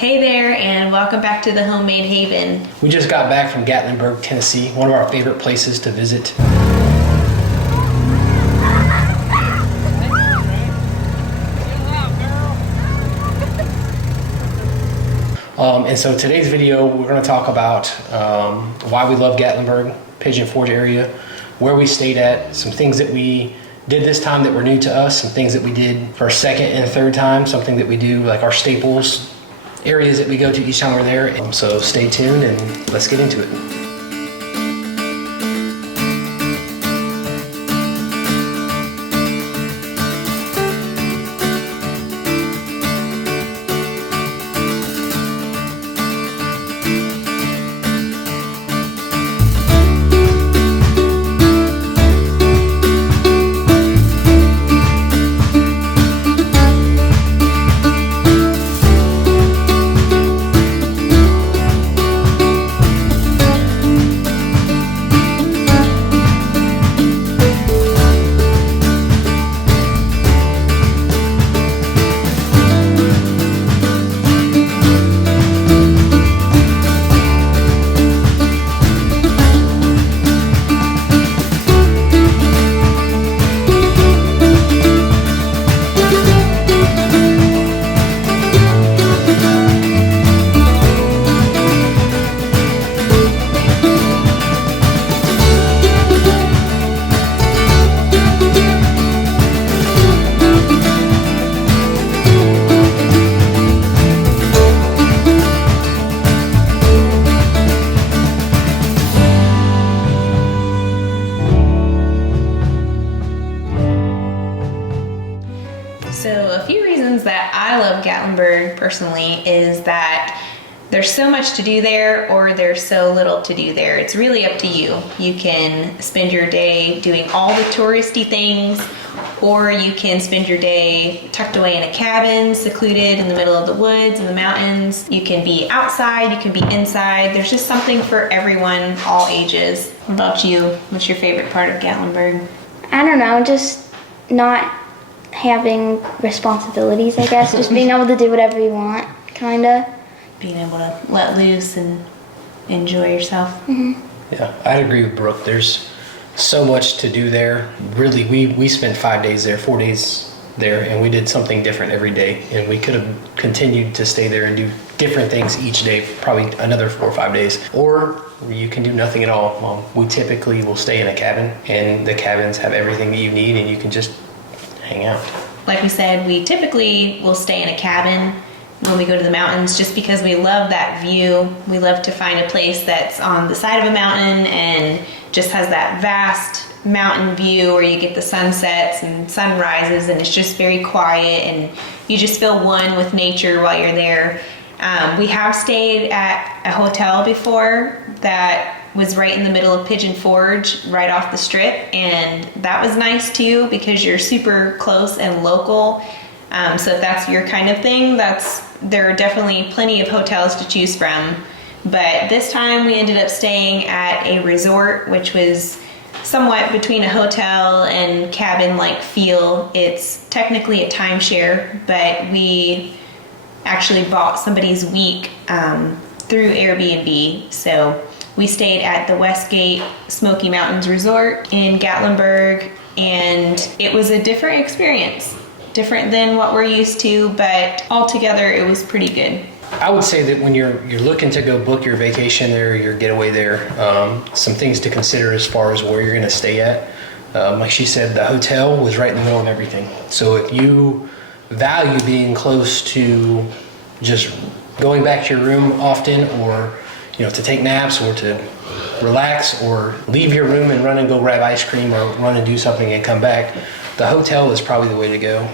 Hey there, and welcome back to the Homemade Haven. We just got back from Gatlinburg, Tennessee, one of our favorite places to visit. And so today's video, we're going to talk about why we love Gatlinburg, Pigeon Forge area, where we stayed at, some things that we did this time that were new to us, some things that we did for our second and third time, something that we do like our staples, areas that we go to each time we're there. So stay tuned and let's get into it. So a few reasons that I love Gatlinburg personally is that there's so much to do there or there's so little to do there. It's really up to you. You can spend your day doing all the touristy things, or you can spend your day tucked away in a cabin, secluded in the middle of the woods and the mountains. You can be outside, you can be inside. There's just something for everyone, all ages. What about you? What's your favorite part of Gatlinburg? I don't know, just not having responsibilities, I guess. Just being able to do whatever you want, kind of. Being able to let loose and enjoy yourself. Mm-hmm. Yeah, I'd agree with Brooke. There's so much to do there. Really, we spent 5 days there, 4 days there, and we did something different every day. And we could have continued to stay there and do different things each day, probably another 4 or 5 days. Or you can do nothing at all. We typically will stay in a cabin, and the cabins have everything that you need, and you can just hang out. Like we said, we typically will stay in a cabin when we go to the mountains just because we love that view. We love to find a place that's on the side of a mountain and just has that vast mountain view where you get the sunsets and sunrises, and it's just very quiet and you just feel one with nature while you're there. We have stayed at a hotel before that was right in the middle of Pigeon Forge, right off the strip, and that was nice too because you're super close and local. So if that's your kind of thing, there are definitely plenty of hotels to choose from. But this time we ended up staying at a resort, which was somewhat between a hotel and cabin-like feel. It's technically a timeshare, but we actually bought somebody's week through Airbnb. So we stayed at the Great Smokey Mountains Resort in Gatlinburg, and it was a different experience. Different than what we're used to, but altogether it was pretty good. I would say that when you're looking to go book your vacation there, your getaway there, some things to consider as far as where you're going to stay at. Like she said, the hotel was right in the middle of everything. So if you value being close to just going back to your room often, or to take naps, or to relax, or leave your room and run and go grab ice cream, or run and do something and come back, the hotel is probably the way to go.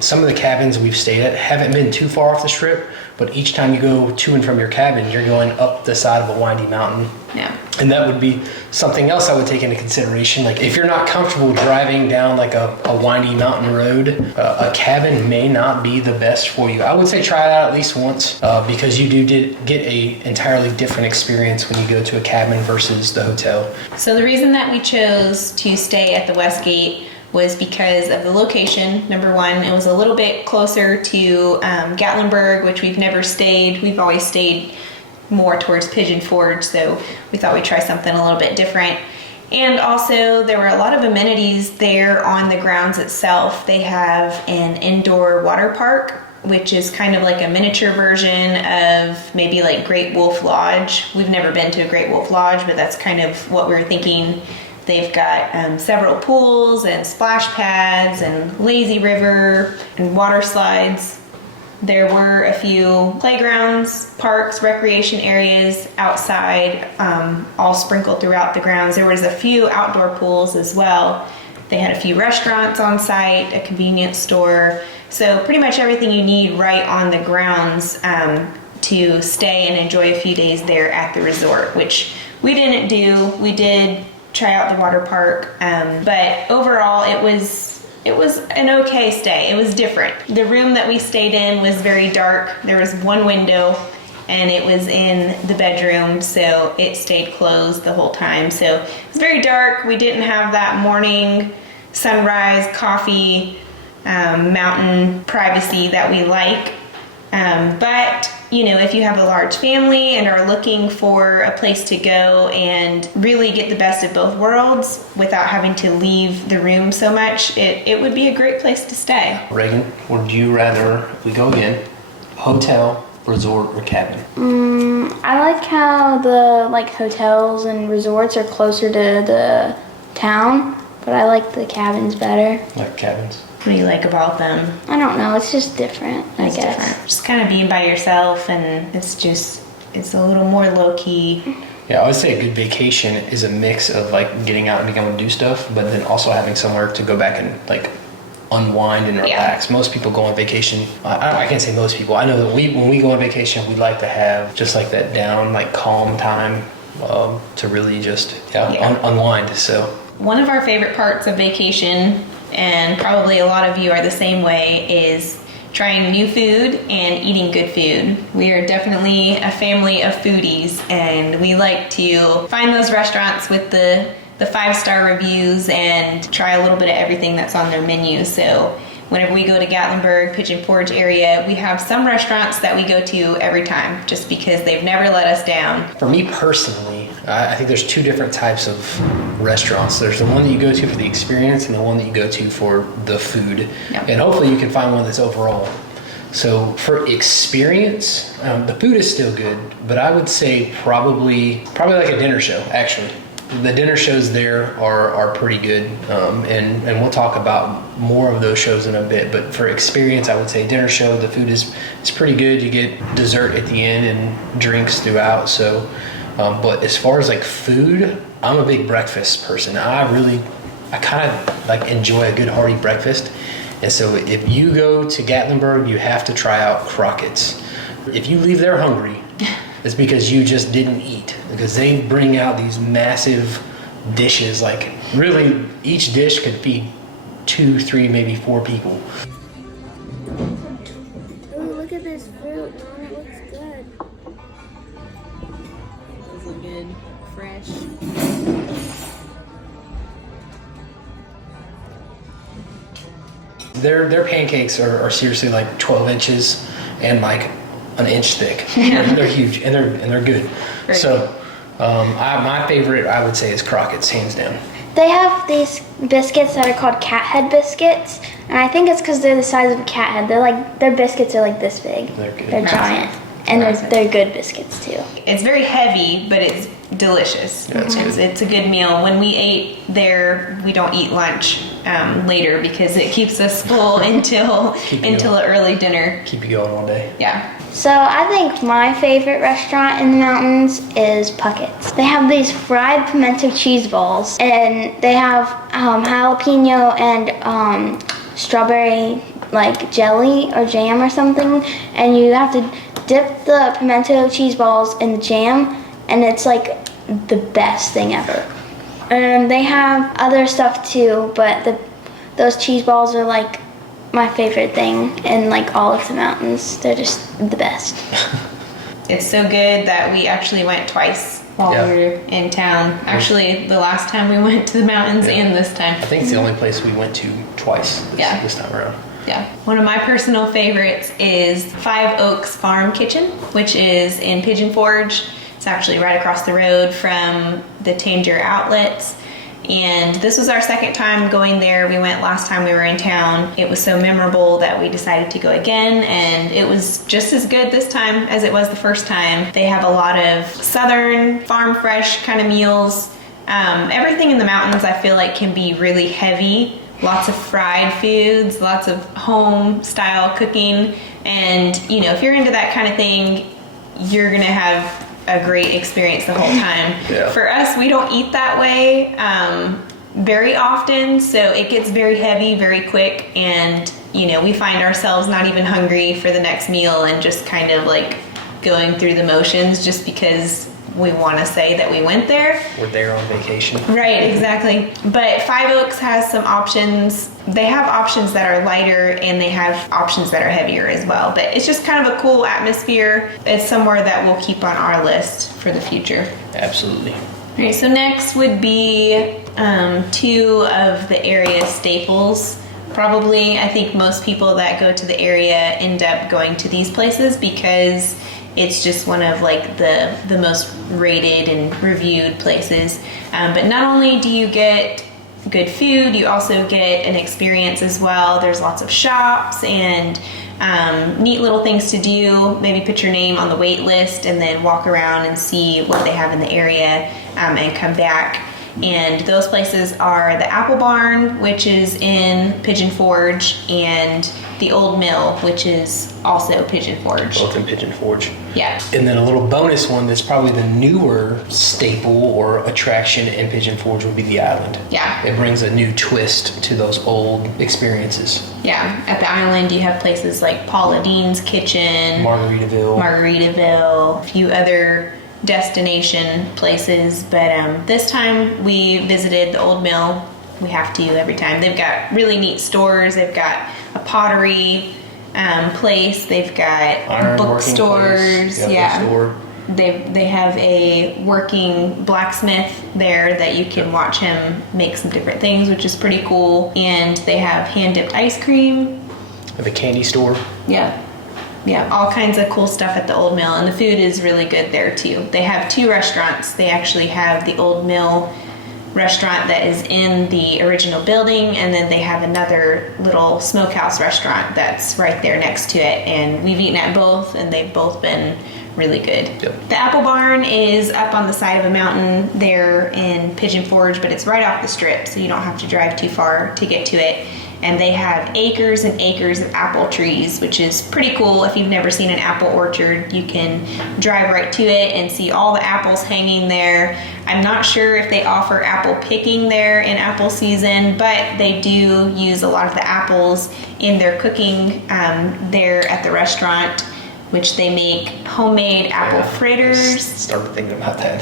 Some of the cabins we've stayed at haven't been too far off the strip, but each time you go to and from your cabin, you're going up the side of a windy mountain. Yeah. And that would be something else I would take into consideration. Like if you're not comfortable driving down like a windy mountain road, a cabin may not be the best for you. I would say try it out at least once because you get a entirely different experience when you go to a cabin versus the hotel. So the reason that we chose to stay at the Westgate was because of the location. Number one, it was a little bit closer to Gatlinburg, which we've never stayed. We've always stayed more towards Pigeon Forge, so we thought we'd try something a little bit different. And also, there were a lot of amenities there on the grounds itself. They have an indoor water park, which is kind of like a miniature version of maybe like Great Wolf Lodge. We've never been to a Great Wolf Lodge, but that's kind of what we were thinking. They've got several pools and splash pads and lazy river and water slides. There were a few playgrounds, parks, recreation areas outside, all sprinkled throughout the grounds. There was a few outdoor pools as well. They had a few restaurants on site, a convenience store. So pretty much everything you need right on the grounds to stay and enjoy a few days there at the resort, which we didn't do. We did try out the water park, but overall it was an okay stay. It was different. The room that we stayed in was very dark. There was one window and it was in the bedroom, so it stayed closed the whole time. So it was very dark. We didn't have that morning sunrise coffee mountain privacy that we like, but you know, if you have a large family and are looking for a place to go and really get the best of both worlds without having to leave the room so much, it would be a great place to stay. Reagan, would you rather, if we go again, hotel, resort, or cabin? I like how the hotels and resorts are closer to the town, but I like the cabins better. Like cabins? What do you like about them? I don't know, it's just different, I guess. Different. Just kind of being by yourself, and it's a little more low-key. Yeah, I would say a good vacation is a mix of like getting out and being able to do stuff, but then also having somewhere to go back and like unwind and relax. Yeah. Most people go on vacation. I can't say most people. I know that when we go on vacation, we like to have just like that down, like calm time to really just unwind. So one of our favorite parts of vacation, and probably a lot of you are the same way, is trying new food and eating good food. We are definitely a family of foodies, and we like to find those restaurants with the 5-star reviews and try a little bit of everything that's on their menu. So whenever we go to Gatlinburg, Pigeon Forge area, we have some restaurants that we go to every time just because they've never let us down. for me personally, I think there's two different types of restaurants. There's the one that you go to for the experience and the one that you go to for the food. Yep. And hopefully you can find one that's overall. So for experience, the food is still good, but I would say probably like a dinner show, actually. The dinner shows there are pretty good, and we'll talk about more of those shows in a bit. But for experience, I would say dinner show. The food is pretty good. You get dessert at the end and drinks throughout. So, but as far as like food, I'm a big breakfast person. I kind of like enjoy a good hearty breakfast. And so if you go to Gatlinburg, you have to try out Crockett's. If you leave there hungry, it's because you just didn't eat, because they bring out these massive dishes. Like really, each dish could feed 2, 3, maybe 4 people. Ooh, look at this fruit, Mom. It looks good. Those look good, fresh. Their pancakes are seriously like 12 inches and like an inch thick. They're huge and they're good. Very So my favorite, I would say, is Crockett's, hands down. They have these biscuits that are called cat head biscuits, and I think it's because they're the size of a cat head. Their biscuits are like this big. They're good. They're giant, and they're good biscuits too. It's very heavy, but it's delicious. Yeah, it's good. It's a good meal. When we ate there, we don't eat lunch later because it keeps us full until an early dinner. Keep you going all day. Yeah. So I think my favorite restaurant in the mountains is Puckett's. They have these fried pimento cheese balls, and they have jalapeno and strawberry jelly or jam or something, and you have to dip the pimento cheese balls in the jam, and it's like the best thing ever. And they have other stuff too, but those cheese balls are like my favorite thing in all of the mountains. They're just the best. It's so good that we actually went twice while Yeah. we were in town. Actually, the last time we went to the mountains and this time. I think it's the only place we went to twice this time around. Yeah. One of my personal favorites is Five Oaks Farm Kitchen, which is in Pigeon Forge. It's actually right across the road from the Tanger outlets. And this was our second time going there. We went last time we were in town. It was so memorable that we decided to go again, and it was just as good this time as it was the first time. They have a lot of southern, farm fresh kind of meals. Everything in the mountains I feel like can be really heavy. Lots of fried foods, lots of home style cooking. And you know, if you're into that kind of thing, you're gonna have a great experience the whole time. Yeah. For us, we don't eat that way very often, so it gets very heavy very quick, and you know, we find ourselves not even hungry for the next meal and just kind of like going through the motions just because we want to say that we went there. We're there on vacation. Right, exactly. But Five Oaks has some options. They have options that are lighter, and they have options that are heavier as well. But it's just kind of a cool atmosphere. It's somewhere that we'll keep on our list for the future. Absolutely. All right, so next would be two of the area staples. Probably, I think most people that go to the area end up going to these places because it's just one of like the most rated and reviewed places. But not only do you get good food, you also get an experience as well. There's lots of shops and neat little things to do. Maybe put your name on the wait list and then walk around and see what they have in the area and come back. And those places are the Apple Barn, which is in Pigeon Forge, and the Old Mill, which is also Pigeon Forge. Both in Pigeon Forge. Yeah. And then a little bonus one that's probably the newer staple or attraction in Pigeon Forge would be the island. Yeah. It brings a new twist to those old experiences. Yeah. At the island, you have places like Paula Dean's Kitchen, Margaritaville, a few other destination places. But this time we visited the Old Mill. We have to every time. They've got really neat stores. They've got a pottery place. They've got bookstores. Yeah. They have a working blacksmith there that you can watch him make some different things, which is pretty cool. And they have hand dipped ice cream. They have a candy store. Yeah. Yeah, all kinds of cool stuff at the Old Mill, and the food is really good there too. They have two restaurants. They actually have the Old Mill restaurant that is in the original building, and then they have another little smokehouse restaurant that's right there next to it, and we've eaten at both, and they've both been really good. Yep. The Apple Barn is up on the side of a mountain there in Pigeon Forge, but it's right off the strip, so you don't have to drive too far to get to it. And they have acres and acres of apple trees, which is pretty cool. If you've never seen an apple orchard, you can drive right to it and see all the apples hanging there. I'm not sure if they offer apple picking there in apple season, but they do use a lot of the apples in their cooking there at the restaurant, which they make homemade apple fritters. I started thinking about that.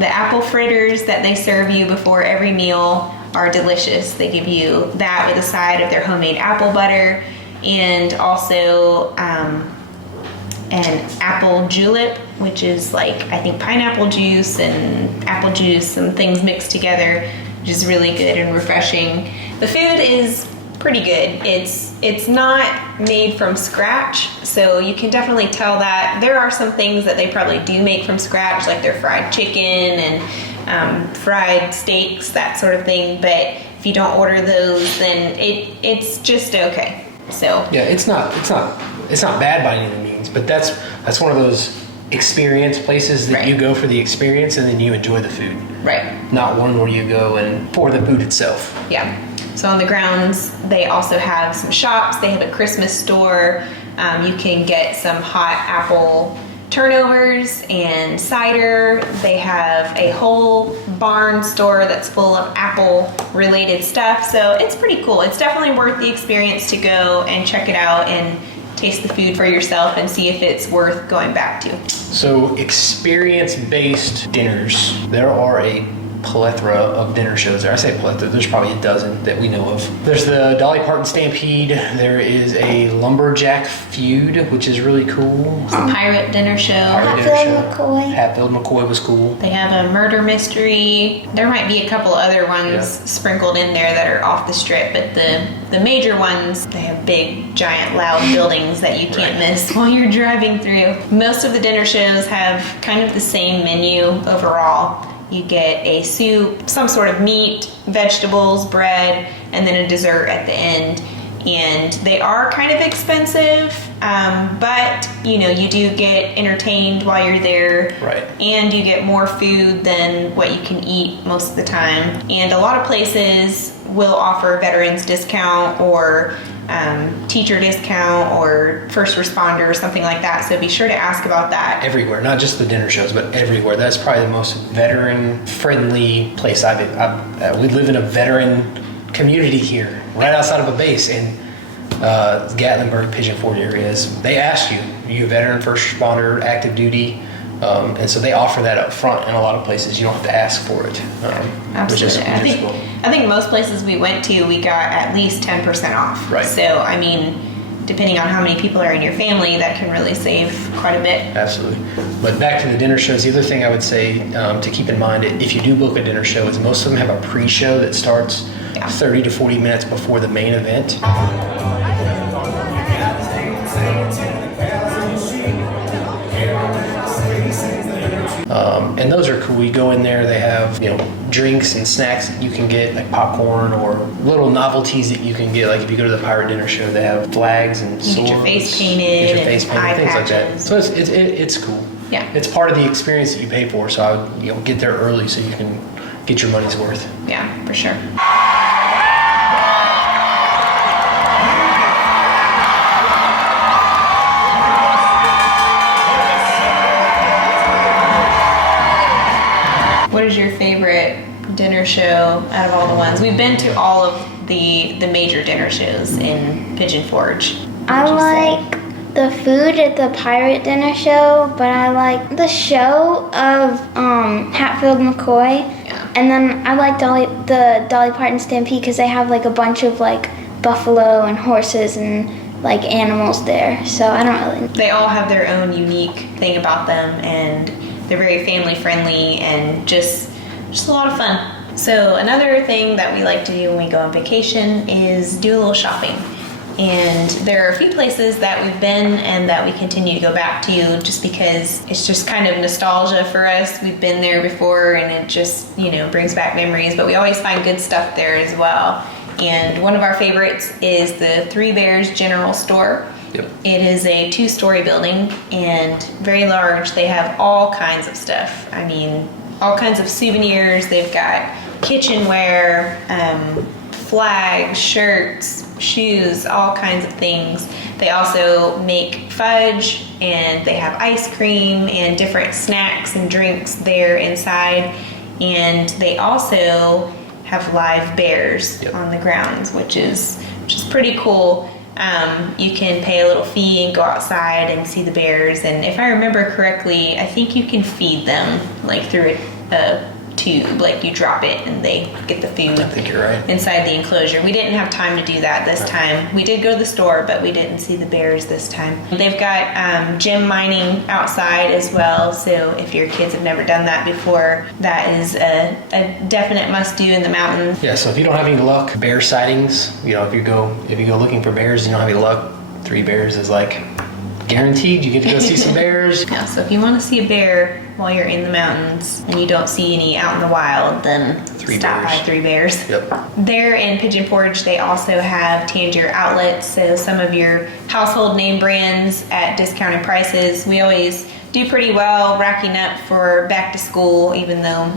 The apple fritters that they serve you before every meal are delicious. They give you that with a side of their homemade apple butter, and also an apple julep, which is like, I think, pineapple juice and apple juice and things mixed together, which is really good and refreshing. The food is pretty good. It's not made from scratch, so you can definitely tell that. There are some things that they probably do make from scratch, like their fried chicken and fried steaks, that sort of thing. But if you don't order those, then it's just okay. So yeah, it's not bad by any means, but that's one of those experience places that Right. you go for the experience and then you enjoy the food. right. Not one where you go and for the food itself. Yeah. So on the grounds, they also have some shops. They have a Christmas store. You can get some hot apple turnovers and cider. They have a whole barn store that's full of apple related stuff. So it's pretty cool. It's definitely worth the experience to go and check it out and taste the food for yourself and see if it's worth going back to. So experience-based dinners, there are a plethora of dinner shows there. I say plethora, there's probably a dozen that we know of. There's the Dolly Parton Stampede. There is a Lumberjack Feud, which is really cool. Pirate dinner show. Hatfield McCoy was cool. They have a murder mystery. There might be a couple other ones sprinkled in there that are off the strip, but the major ones, they have big, giant, loud buildings that you can't miss while you're driving through. Most of the dinner shows have kind of the same menu overall. You get a soup, some sort of meat, vegetables, bread, and then a dessert at the end. And they are kind of expensive, but you know, you do get entertained while you're there. Right. And you get more food than what you can eat most of the time. And a lot of places will offer veterans discount or teacher discount or first responder or something like that. So be sure to ask about that. Everywhere, not just the dinner shows, but everywhere. That's probably the most veteran-friendly place we live in a veteran community here, right outside of a base in Gatlinburg, Pigeon Forge areas. They ask you, are you a veteran, first responder, active duty? And so they offer that up front in a lot of places. You don't have to ask for it. Absolutely. Which is cool. I think most places we went to, we got at least 10% off. Right. So, I mean, depending on how many people are in your family, that can really save quite a bit. Absolutely. But back to the dinner shows, the other thing I would say to keep in mind, if you do book a dinner show, is most of them have a pre-show that starts 30 to 40 minutes before the main event. And those are cool. You go in there, they have, you know, drinks and snacks that you can get, like popcorn or little novelties that you can get. Like if you go to the pirate dinner show, they have flags and swords. Get your face painted, get your face painted, eye things patches. like that. So it's cool. Yeah. It's part of the experience that you pay for. So I would, get there early so you can get your money's worth. Yeah, for sure. What is your favorite dinner show out of all the ones? We've been to all of the major dinner shows in Pigeon Forge. I like the food at the pirate dinner show, but I like the show of Hatfield McCoy. Yeah. And then I like the Dolly Parton Stampede because they have like a bunch of like buffalo and horses and like animals there. So I don't really. They all have their own unique thing about them, and they're very family friendly and just a lot of fun. So another thing that we like to do when we go on vacation is do a little shopping. And there are a few places that we've been and that we continue to go back to just because it's just kind of nostalgia for us. We've been there before and it just, brings back memories, but we always find good stuff there as well. And one of our favorites is the Three Bears General Store. Yep. It is a 2-story building and very large. They have all kinds of stuff. I mean, all kinds of souvenirs. They've got kitchenware, flags, shirts, shoes, all kinds of things. They also make fudge and they have ice cream and different snacks and drinks there inside. And they also have live bears on the grounds, which is pretty cool. You can pay a little fee and go outside and see the bears. And if I remember correctly, I think you can feed them like through a tube, like you drop it and they get the food. I think you're right. Inside the enclosure. We didn't have time to do that this time. We did go to the store, but we didn't see the bears this time. They've got gem mining outside as well, so if your kids have never done that before, that is a definite must-do in the mountains. Yeah, so if you don't have any luck, bear sightings, if you go looking for bears and you don't have any luck, Three Bears is like guaranteed you get to go see some bears. Yeah, so if you want to see a bear while you're in the mountains and you don't see any out in the wild, then stop by Three Bears. Yep. There in Pigeon Forge, they also have Tangier outlets, so some of your household name brands at discounted prices. We always do pretty well racking up for back to school, even though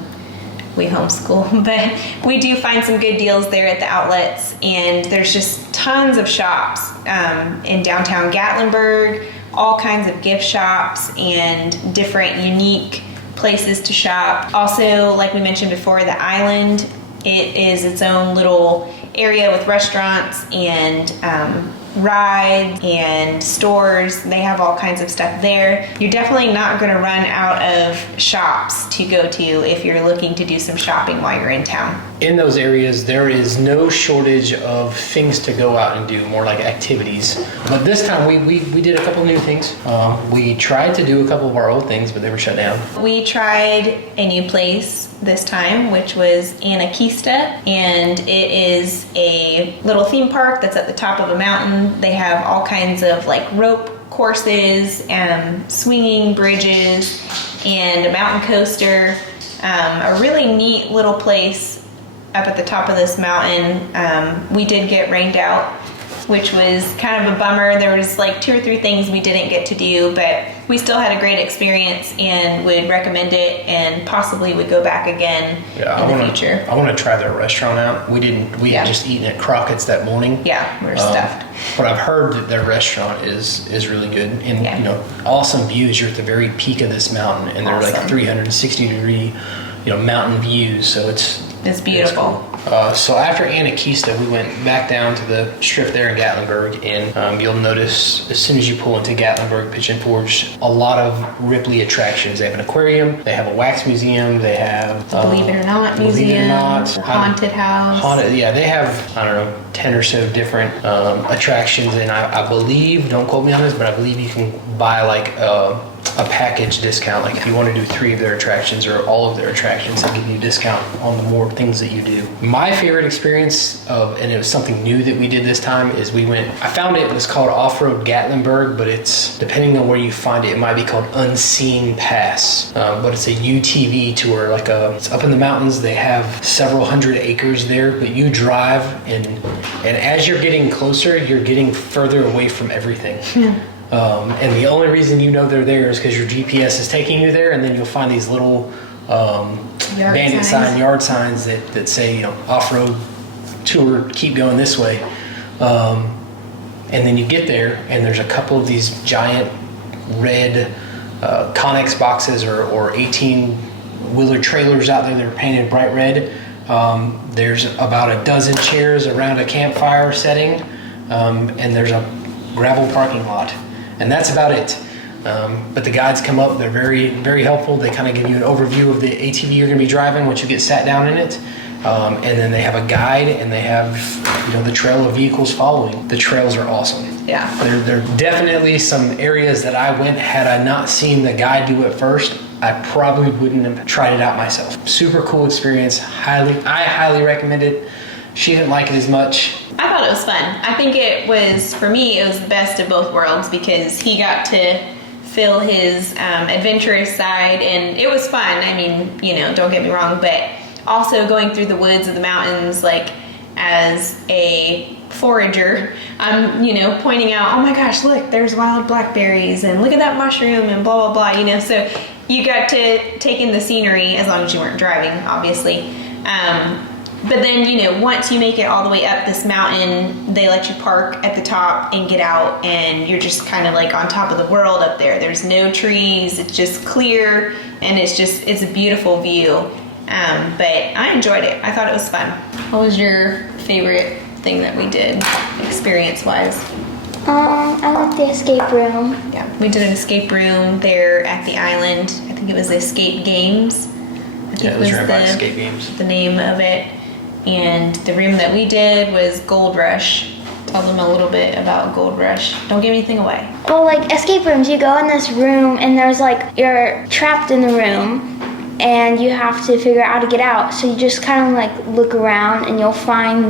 we homeschool, but we do find some good deals there at the outlets, and there's just tons of shops in downtown Gatlinburg, all kinds of gift shops and different unique places to shop. Also, like we mentioned before, the island, it is its own little area with restaurants and rides and stores. They have all kinds of stuff there. You're definitely not going to run out of shops to go to if you're looking to do some shopping while you're in town. In those areas, there is no shortage of things to go out and do, more like activities. But this time we did a couple new things. We tried to do a couple of our old things, but they were shut down. We tried a new place this time, which was Anakista, and it is a little theme park that's at the top of a mountain. They have all kinds of like rope courses and swinging bridges and a mountain coaster. A really neat little place up at the top of this mountain. We did get rained out, which was kind of a bummer. There was like 2 or 3 things we didn't get to do, but we still had a great experience and would recommend it and possibly would go back again in the future. I want to try their restaurant out. We had just eaten at Crockett's that morning. Yeah, we were stuffed. But I've heard that their restaurant is really good, and awesome views. You're at the very peak of this mountain, and they're like 360-degree, mountain views. So it's beautiful. Cool. So after Anakista, we went back down to the strip there in Gatlinburg, and you'll notice as soon as you pull into Gatlinburg, Pigeon Forge, a lot of Ripley attractions. They have an aquarium, they have a wax museum, they have Believe It or Not museum, haunted house. They have, I don't know, 10 or so different attractions, and I believe, don't quote me on this, but I believe you can buy like a package discount. Like if you want to do 3 of their attractions or all of their attractions, they give you a discount on the more things that you do. My favorite experience and it was something new that we did this time, is I found it was called Off-Road Gatlinburg, but it's, depending on where you find it, it might be called Unseen Pass. But it's a UTV tour, it's up in the mountains. They have several hundred acres there, but you drive and as you're getting closer, you're getting further away from everything. And the only reason they're there is because your GPS is taking you there, and then you'll find these little yard signs that say, off-road tour, keep going this way. And then you get there, and there's a couple of these giant red Connex boxes or 18-wheeler trailers out there that are painted bright red. There's about a dozen chairs around a campfire setting, and there's a gravel parking lot. And that's about it. But the guides come up, they're very, very helpful. They kind of give you an overview of the ATV you're going to be driving once you get sat down in it. And then they have a guide, and they have the trail of vehicles following. The trails are awesome. Yeah. There are definitely some areas that I went, had I not seen the guide do it first, I probably wouldn't have tried it out myself. Super cool experience. I highly recommend it. She didn't like it as much. I thought it was fun. I think for me, it was the best of both worlds, because he got to feel his adventurous side, and it was fun. I mean, don't get me wrong, but also going through the woods of the mountains, like as a forager, I'm, pointing out, oh my gosh, look, there's wild blackberries, and look at that mushroom, and blah, blah, blah, so you got to take in the scenery, as long as you weren't driving, obviously. But then, once you make it all the way up this mountain, they let you park at the top and get out, and you're just kind of like on top of the world up there. There's no trees, it's just clear, and it's a beautiful view. But I enjoyed it. I thought it was fun. What was your favorite thing that we did, experience-wise? I like the escape room. Yeah, we did an escape room there at the island. I think it was Escape Games. I think it was right by Escape Games. The name of it. And the room that we did was Gold Rush. Tell them a little bit about Gold Rush. Don't give anything away. Well, like escape rooms, you go in this room and you're trapped in the room and you have to figure out how to get out. So you just kind of look around and you'll find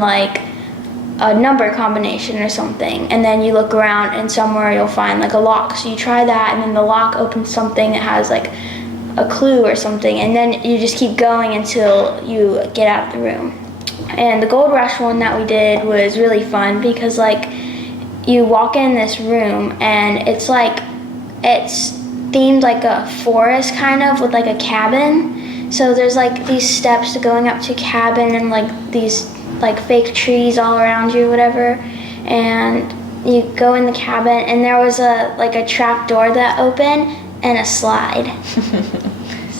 a number combination or something. And then you look around and somewhere you'll find a lock. So you try that, and then the lock opens something that has a clue or something. And then you just keep going until you get out of the room. And the Gold Rush one that we did was really fun, because you walk in this room and it's themed like a forest kind of, with a cabin. So there's these steps to going up to a cabin, and these fake trees all around you, whatever. And you go in the cabin, and there was a trap door that opened and a slide.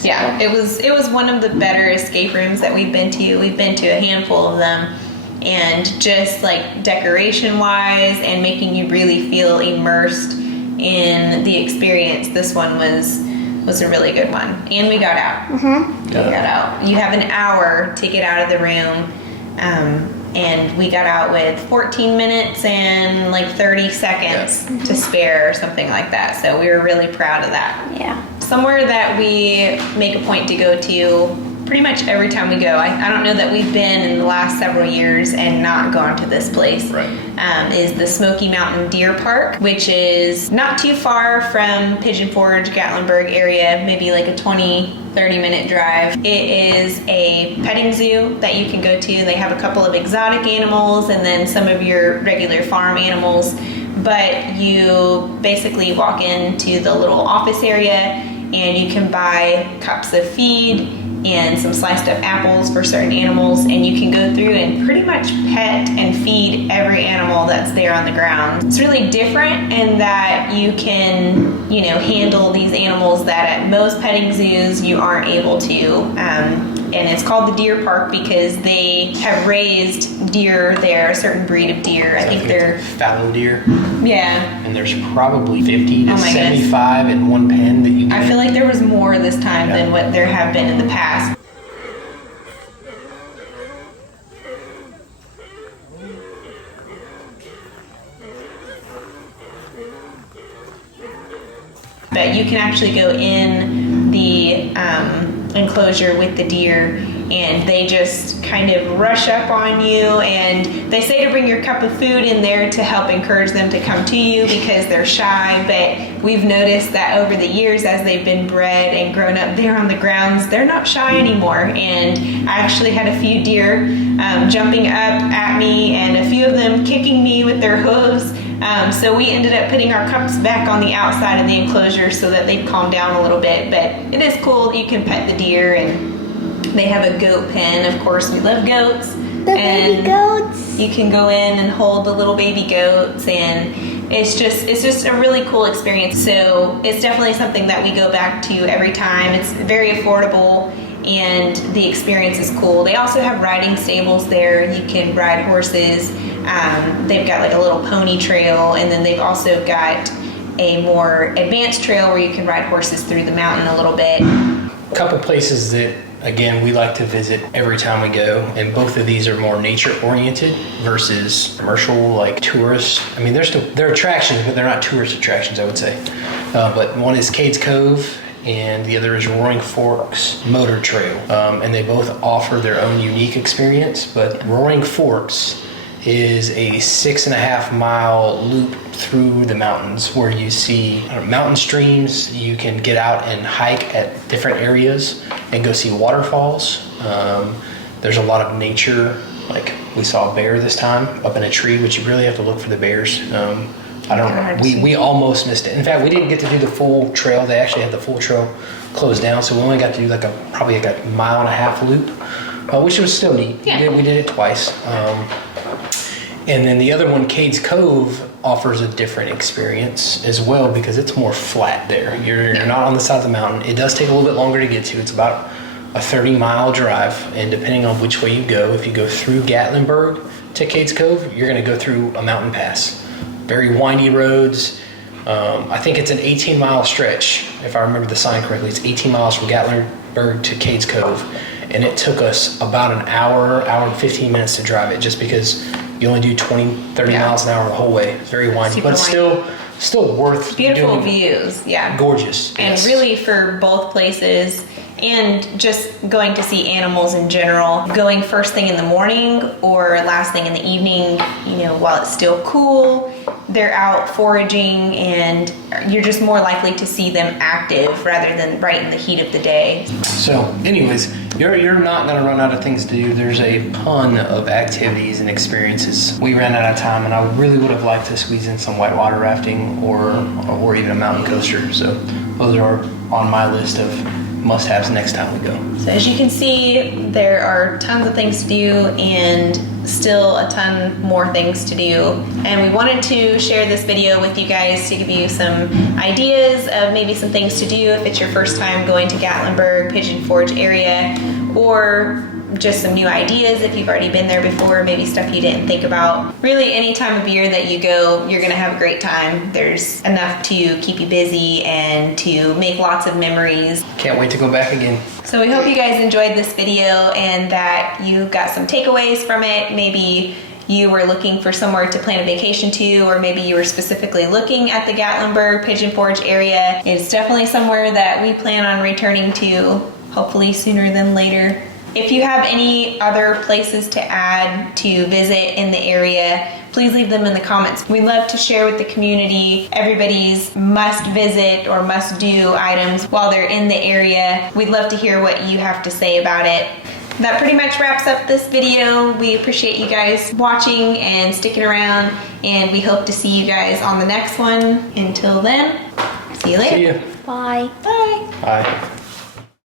Yeah, it was one of the better escape rooms that we've been to. We've been to a handful of them, and just like decoration wise and making you really feel immersed in the experience. This one was a really good one. And we got out. We got out. You have an hour to get out of the room. And we got out with 14 minutes and like 30 seconds to spare or something like that. So we were really proud of that. Yeah. Somewhere that we make a point to go to pretty much every time we go. I don't know that we've been in the last several years and not gone to this place. Right. Is the Smoky Mountain Deer Park, which is not too far from Pigeon Forge, Gatlinburg area, maybe like a 20-30 minute drive. It is a petting zoo that you can go to. They have a couple of exotic animals and then some of your regular farm animals, but you basically walk into the little office area and you can buy cups of feed and some sliced up apples for certain animals, and you can go through and pretty much pet and feed every animal that's there on the ground. It's really different in that you can, you know, handle these animals that at most petting zoos you aren't able to. And it's called the Deer Park because they have raised deer there, a certain breed of deer. I think they're fallow deer. Yeah. And there's probably 50 to Oh my 75 in one pen that you get. I feel like there was more this time than what there have been in the past. But you can actually go in the enclosure with the deer and they just kind of rush up on you, and they say to bring your cup of food in there to help encourage them to come to you because they're shy. But we've noticed that over the years as they've been bred and grown up there on the grounds, they're not shy anymore. And I actually had a few deer jumping up at me and a few of them kicking me with their hooves. So we ended up putting our cups back on the outside of the enclosure so that they'd calm down a little bit. But it is cool that you can pet the deer, and they have a goat pen. Of course, we love goats. Baby goats. You can go in and hold the little baby goats, and it's just a really cool experience. So it's definitely something that we go back to every time. It's very affordable, and the experience is cool. They also have riding stables there. You can ride horses. They've got like a little pony trail, and then they've also got a more advanced trail where you can ride horses through the mountain a little bit. A couple places that, again, we like to visit every time we go, and both of these are more nature oriented versus commercial, like tourists. I mean, they're attractions, but they're not tourist attractions, I would say. But one is Cades Cove, and the other is Roaring Forks Motor Trail, and they both offer their own unique experience. But Roaring Forks is a 6.5 mile loop through the mountains where you see mountain streams. You can get out and hike at different areas and go see waterfalls. There's a lot of nature, like we saw a bear this time up in a tree, which you really have to look for the bears. We almost missed it. In fact, we didn't get to do the full trail. They actually had the full trail closed down, so we only got to do like probably a 1.5 mile loop, which was still neat. Yeah. We did it twice. And then the other one, Cades Cove, offers a different experience as well because it's more flat there. You're not on the side of the mountain. It does take a little bit longer to get to. It's about a 30-mile drive, and depending on which way you go, if you go through Gatlinburg to Cades Cove, you're going to go through a mountain pass. Very windy roads. I think it's an 18-mile stretch, if I remember the sign correctly. It's 18 miles from Gatlinburg to Cades Cove, and it took us about an hour and 15 minutes to drive it just because you only do 30 miles an hour the whole way. It's very windy, Super but it's still worth Beautiful doing. views, yeah. Gorgeous. And yes. really for both places, and just going to see animals in general, going first thing in the morning or last thing in the evening, while it's still cool, they're out foraging and you're just more likely to see them active rather than right in the heat of the day. So anyways, you're not going to run out of things to do. There's a ton of activities and experiences. We ran out of time, and I really would have liked to squeeze in some whitewater rafting or even a mountain coaster. So those are on my list of must-haves next time we go. So as you can see, there are tons of things to do and still a ton more things to do. And we wanted to share this video with you guys to give you some ideas of maybe some things to do if it's your first time going to Gatlinburg, Pigeon Forge area, or just some new ideas if you've already been there before, maybe stuff you didn't think about. Really, any time of year that you go, you're gonna have a great time. There's enough to keep you busy and to make lots of memories. Can't wait to go back again. So we hope you guys enjoyed this video and that you got some takeaways from it. Maybe you were looking for somewhere to plan a vacation to, or maybe you were specifically looking at the Gatlinburg, Pigeon Forge area. It's definitely somewhere that we plan on returning to, hopefully sooner than later. If you have any other places to add to visit in the area, please leave them in the comments. We love to share with the community everybody's must visit or must do items while they're in the area. We'd love to hear what you have to say about it. That pretty much wraps up this video. We appreciate you guys watching and sticking around, and we hope to see you guys on the next one. Until then, see you later. See ya. Bye. Bye. Bye.